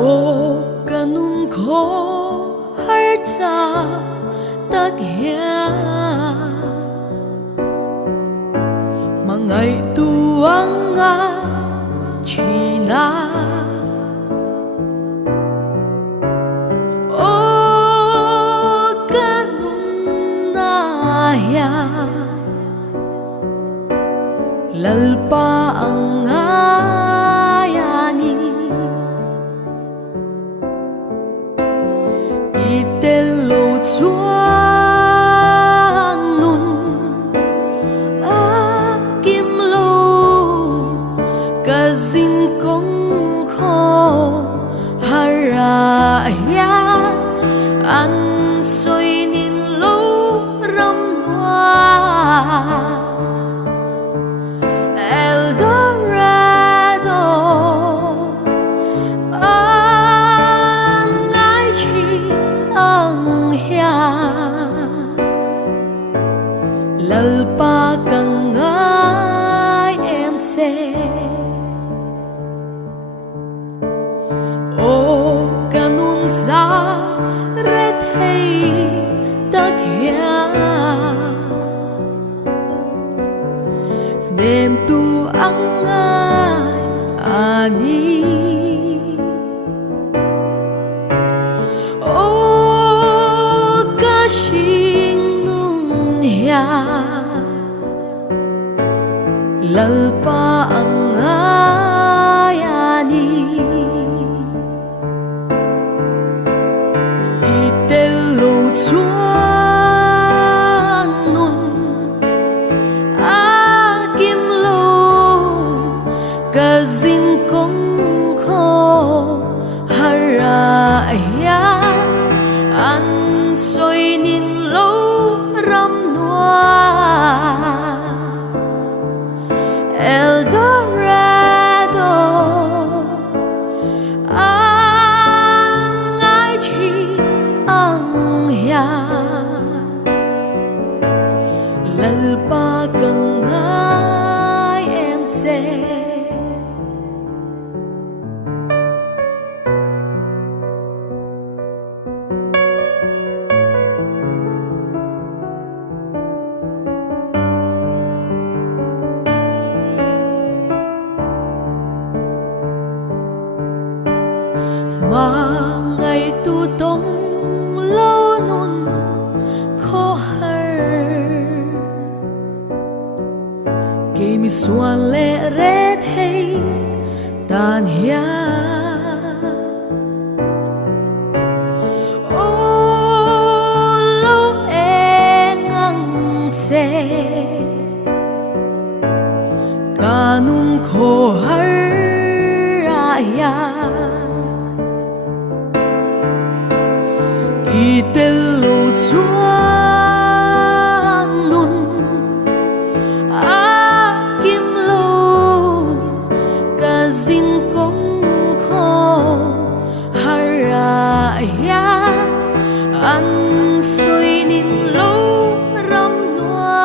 ô ganun ko harta tagya mangay tuang nga china o ganun na ya lalpa ang itelo chuan nun akimlo kazin kong kho haraya an soi nin lo ram noa lalpa kang ai em sẽ ô ganun sa red hay tagya nem tu ang ai ani ô kashing nun ya lalpa ang ayani itelo chuan nun akimlo kazin kong kho haraya an soi nin lo ram noa Eldorado ang ai chi ang ya lalpa kang ai em sẽ ngày tu tông lâu nun khó hở kì mi xuân lệ rét hay tàn hiá ô lâu e ngang xe cả nun khó hở ya itelo chuan nun akimlo kazin kong kho haraya an soi nin lo ram noa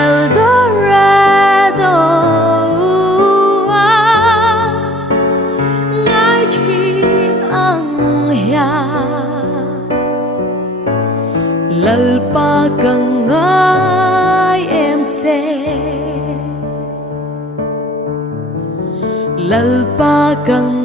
Eldorado ngai chi lalpa kang ai em sẽ lalpa kang